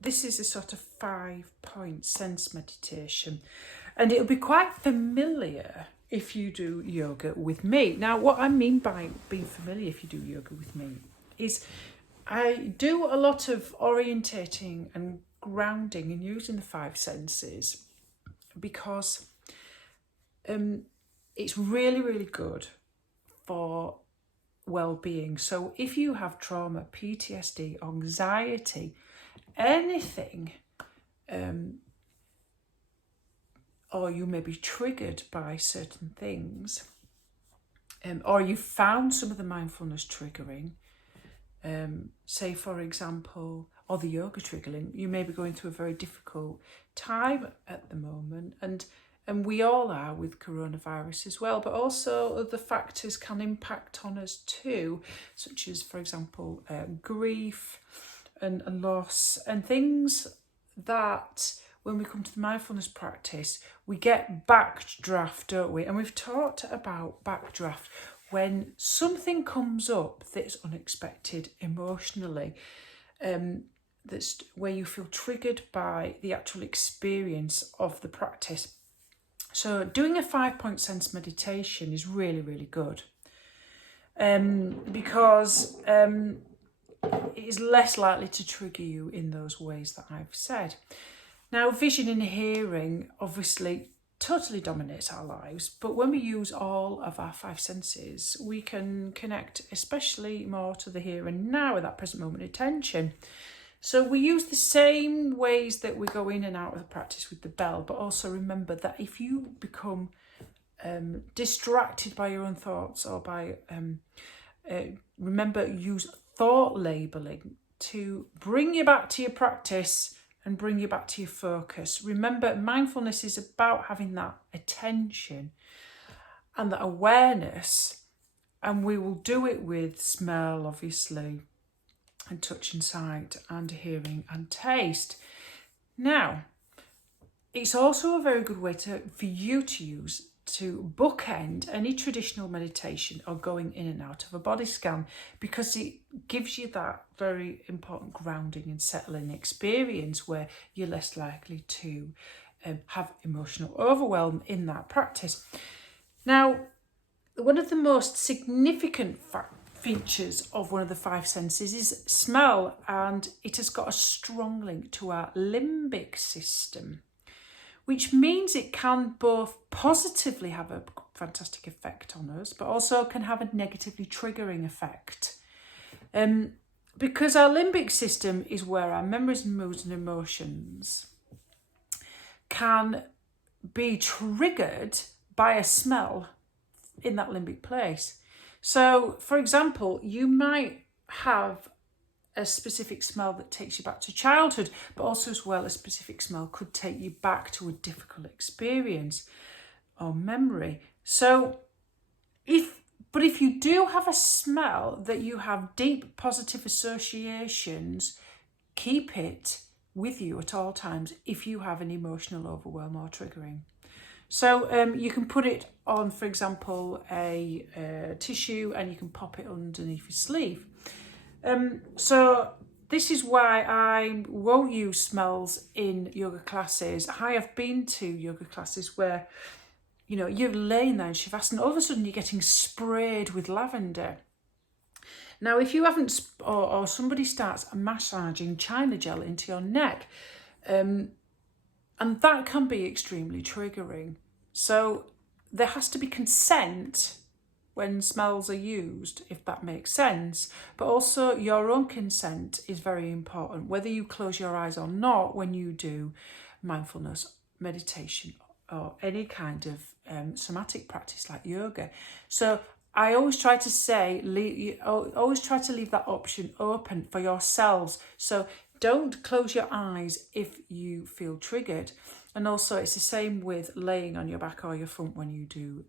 this is a sort of 5-point sense meditation, and it'll be quite familiar if you do yoga with me. Now, what I mean by being familiar if you do yoga with me is I do a lot of orientating and grounding and using the 5 senses because it's really, really good for well-being. So if you have trauma, PTSD, anxiety, anything, or you may be triggered by certain things, or you found some of the mindfulness triggering, say for example, or the yoga triggering, you may be going through a very difficult time at the moment, and we all are with coronavirus as well, but also other factors can impact on us too, such as, for example, grief and loss, and things that when we come to the mindfulness practice, we get backdraft, don't we? And we've talked about backdraft when something comes up that's unexpected emotionally, that's where you feel triggered by the actual experience of the practice. So doing a 5-point sense meditation is really, really good, because it is less likely to trigger you in those ways that I've said. Now, vision and hearing obviously totally dominates our lives, but when we use all of our 5 senses, we can connect especially more to the here and now at that present moment attention. So we use the same ways that we go in and out of the practice with the bell, but also remember that if you become distracted by your own thoughts or by, remember, use thought labeling to bring you back to your practice and bring you back to your focus. Remember, mindfulness is about having that attention and that awareness, and we will do it with smell, obviously, and touch and sight and hearing and taste. Now, it's also a very good way for you to use to bookend any traditional meditation or going in and out of a body scan, because it gives you that very important grounding and settling experience where you're less likely to have emotional overwhelm in that practice. Now, one of the most significant features of one of the 5 senses is smell, and it has got a strong link to our limbic system, which means it can both positively have a fantastic effect on us, but also can have a negatively triggering effect. Because our limbic system is where our memories and moods and emotions can be triggered by a smell in that limbic place. So, for example, you might have a specific smell that takes you back to childhood, but also as well a specific smell could take you back to a difficult experience or memory. So if you do have a smell that you have deep positive associations, keep it with you at all times if you have an emotional overwhelm or triggering. So you can put it on, for example, a tissue, and you can pop it underneath your sleeve. So this is why I won't use smells in yoga classes. I have been to yoga classes where, you're laying there in Shavasana, and all of a sudden you're getting sprayed with lavender. Now, if you haven't, or somebody starts massaging China gel into your neck, and that can be extremely triggering. So there has to be consent when smells are used, if that makes sense. But also your own consent is very important, whether you close your eyes or not when you do mindfulness, meditation, or any kind of somatic practice like yoga. So I always try to say, always try to leave that option open for yourselves. So don't close your eyes if you feel triggered. And also it's the same with laying on your back or your front when you do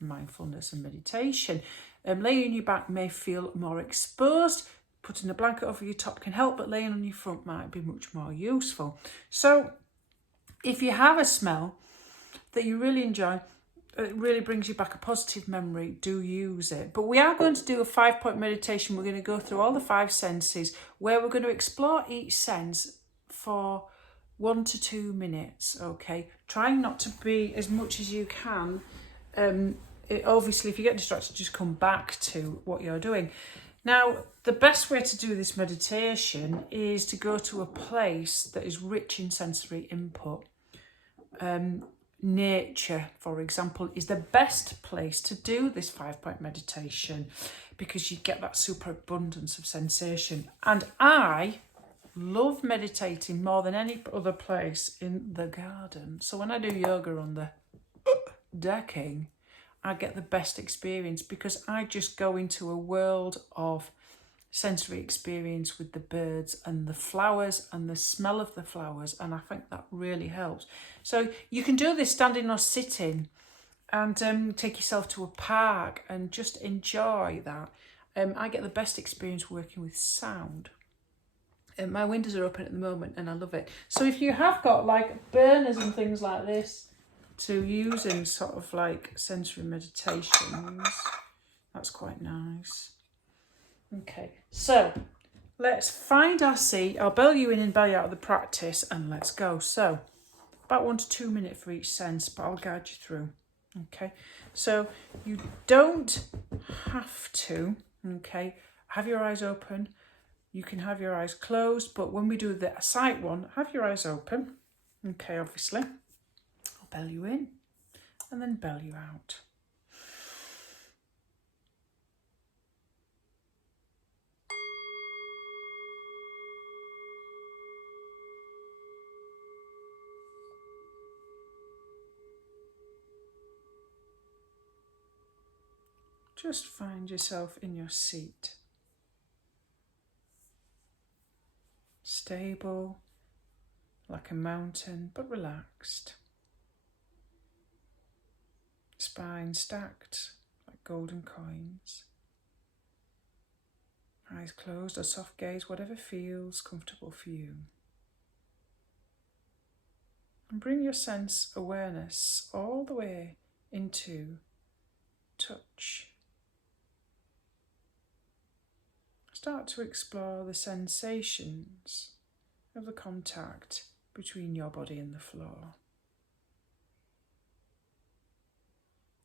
mindfulness and meditation. Laying on your back may feel more exposed. Putting a blanket over your top can help, but laying on your front might be much more useful. So if you have a smell that you really enjoy, it really brings you back a positive memory, do use it. But we are going to do a 5-point meditation. We're going to go through all the 5 senses, where we're going to explore each sense for 1 to 2 minutes, okay? Trying not to be as much as you can. Obviously, if you get distracted, just come back to what you're doing. Now, the best way to do this meditation is to go to a place that is rich in sensory input. Nature, for example, is the best place to do this 5-point meditation because you get that superabundance of sensation. And I love meditating more than any other place in the garden. So when I do yoga on the decking, I get the best experience because I just go into a world of sensory experience with the birds and the flowers and the smell of the flowers, and I think that really helps. So you can do this standing or sitting, and take yourself to a park and just enjoy that. I get the best experience working with sound. My windows are open at the moment and I love it. So if you have got like burners and things like this to use in sort of like sensory meditations, that's quite nice. Okay, so let's find our seat. I'll bell you in and bell you out of the practice and let's go. So about 1 to 2 minutes for each sense, but I'll guide you through. Okay, so you don't have to, okay, have your eyes open. You can have your eyes closed, but when we do the sight one, have your eyes open. Okay, obviously. I'll bell you in and then bell you out. Just find yourself in your seat. Stable, like a mountain, but relaxed. Spine stacked like golden coins. Eyes closed or soft gaze, whatever feels comfortable for you. And bring your sense awareness all the way into touch. Start to explore the sensations of the contact between your body and the floor.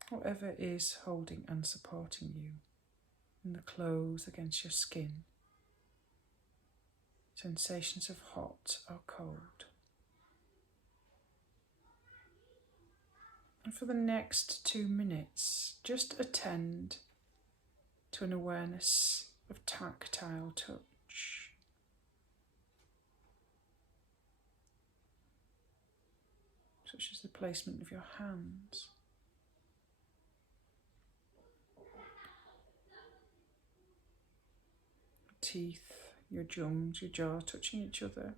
Whatever is holding and supporting you in the clothes against your skin. Sensations of hot or cold. And for the next 2 minutes, just attend to an awareness of tactile touch. Such as the placement of your hands. Teeth, your gums, your jaw touching each other.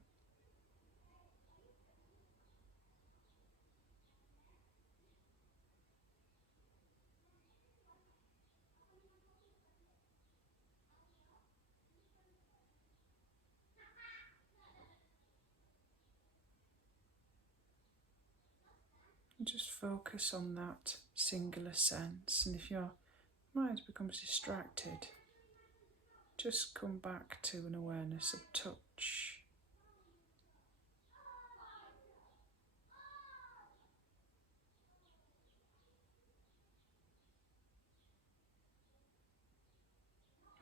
And just focus on that singular sense. And if your mind becomes distracted, just come back to an awareness of touch.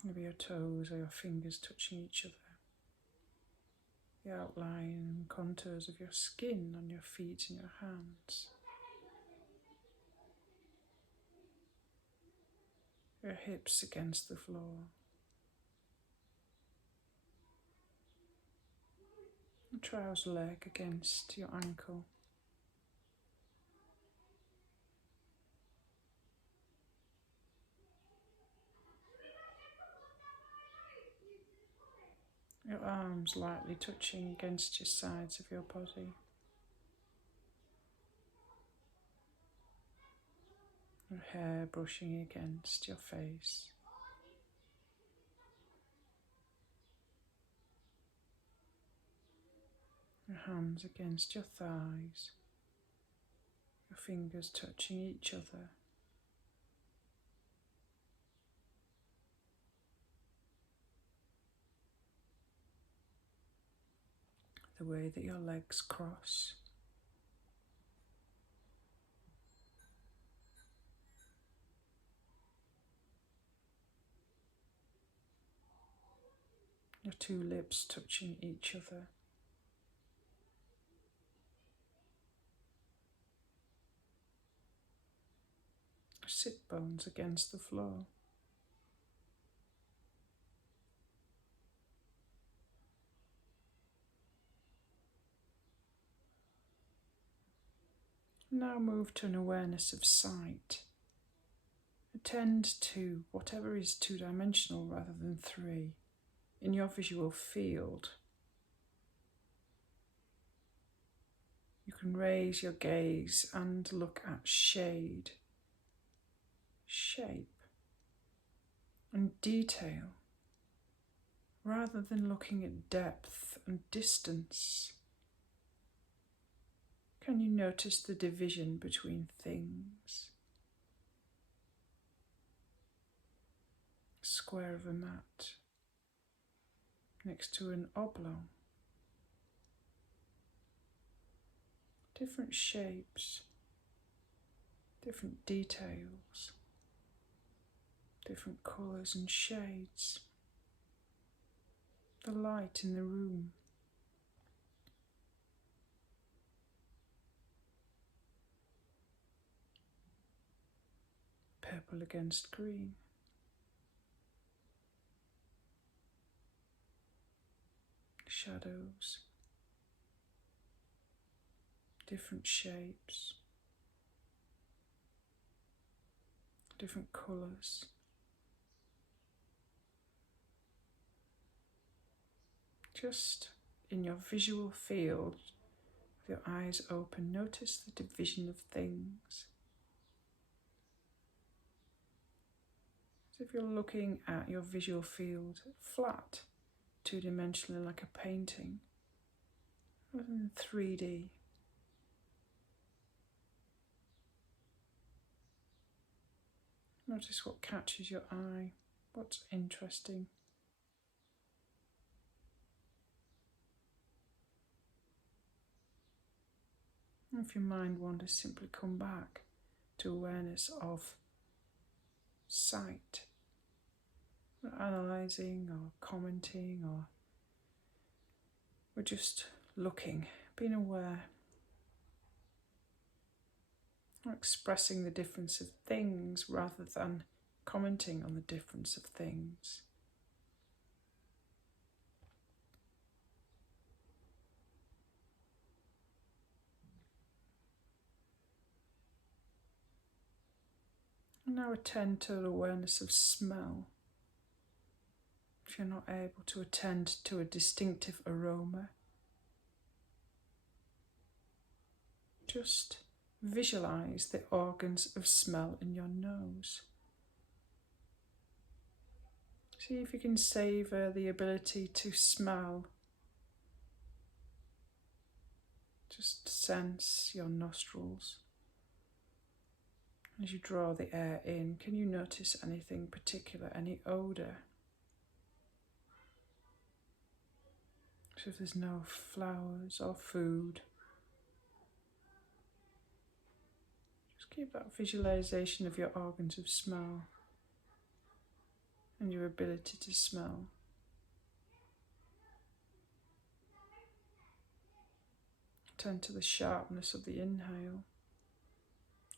Maybe your toes or your fingers touching each other. The outline and contours of your skin on your feet and your hands. Your hips against the floor. A trouser leg against your ankle. Your arms lightly touching against your sides of your body. Your hair brushing against your face. Your hands against your thighs. Your fingers touching each other. the way that your legs cross. Your two lips touching each other. Sit bones against the floor. Now move to an awareness of sight. Attend to whatever is two-dimensional rather than three in your visual field. You can raise your gaze and look at shade, shape, and detail, rather than looking at depth and distance. Can you notice the division between things? Square of a mat next to an oblong. Different shapes, different details, different colours and shades. The light in the room. Purple against green. Shadows. Different shapes. Different colours. Just in your visual field, with your eyes open, notice the division of things. As if you're looking at your visual field flat, two-dimensionally like a painting, rather than 3D. Notice what catches your eye, what's interesting. If your mind wanders, simply come back to awareness of sight. Not analysing or commenting, or we're just looking, being aware. Or expressing the difference of things rather than commenting on the difference of things. Now attend to the awareness of smell. If you're not able to attend to a distinctive aroma, just visualize the organs of smell in your nose. See if you can savor the ability to smell. Just sense your nostrils. As you draw the air in, can you notice anything particular, any odour? So if there's no flowers or food, just keep that visualisation of your organs of smell and your ability to smell. Turn to the sharpness of the inhale,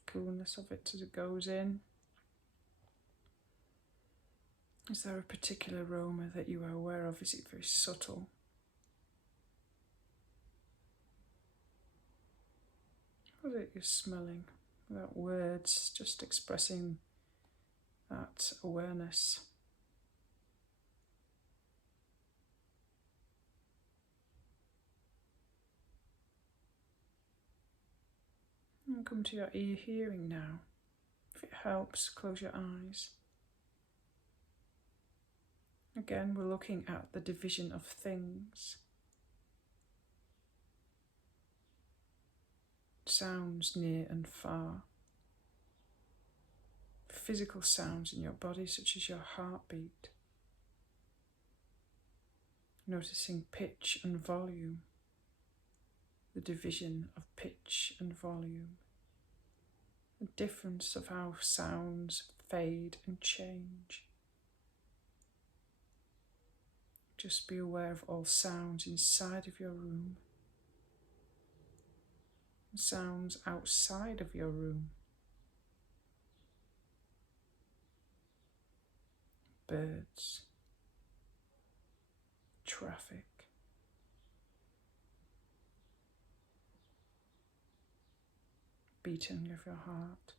coolness of it as it goes in. Is there a particular aroma that you are aware of? Is it very subtle? What is it you're smelling? Without words, just expressing that awareness. And come to your ear hearing now. If it helps, close your eyes. Again, we're looking at the division of things. Sounds near and far. Physical sounds in your body, such as your heartbeat. Noticing pitch and volume. the division of pitch and volume, the difference of how sounds fade and change. Just be aware of all sounds inside of your room, sounds outside of your room. Birds, traffic, beating of your heart.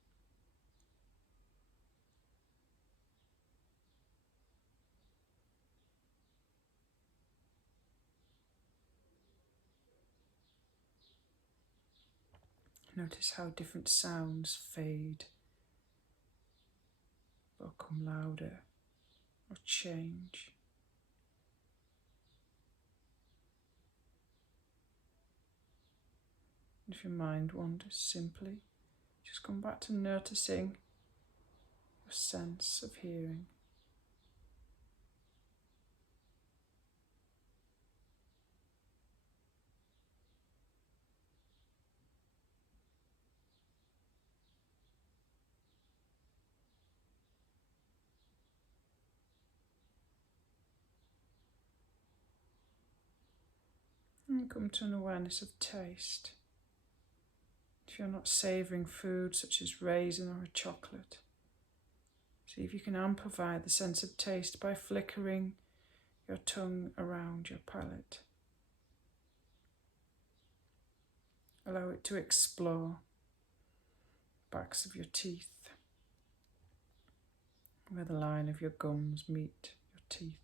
Notice how different sounds fade or come louder or change. If your mind wanders, simply just come back to noticing your sense of hearing. And come to an awareness of taste. If you're not savouring food such as raisin or a chocolate, see if you can amplify the sense of taste by flickering your tongue around your palate. Allow it to explore the backs of your teeth, where the line of your gums meet your teeth,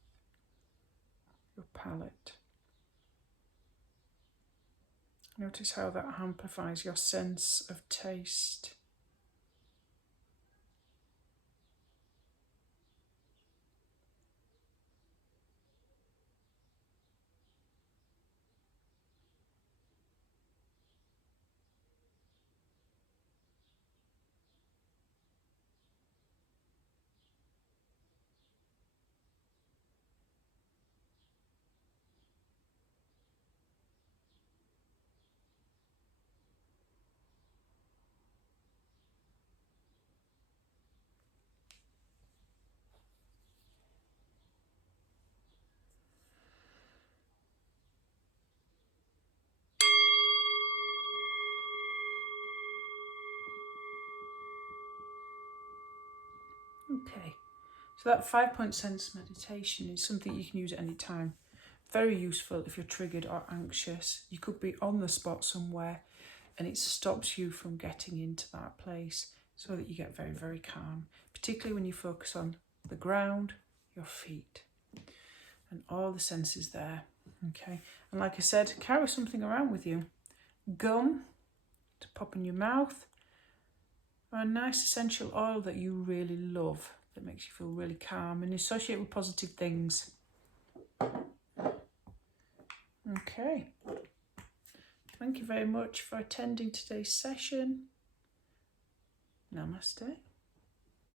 your palate. Notice how that amplifies your sense of taste. Okay, so that 5-point sense meditation is something you can use at any time. Very useful if you're triggered or anxious. You could be on the spot somewhere and it stops you from getting into that place so that you get very, very calm, particularly when you focus on the ground, your feet, and all the senses there. Okay, and like I said, carry something around with you. Gum to pop in your mouth, or a nice essential oil that you really love, that makes you feel really calm and associate with positive things. Okay. Thank you very much for attending today's session. Namaste.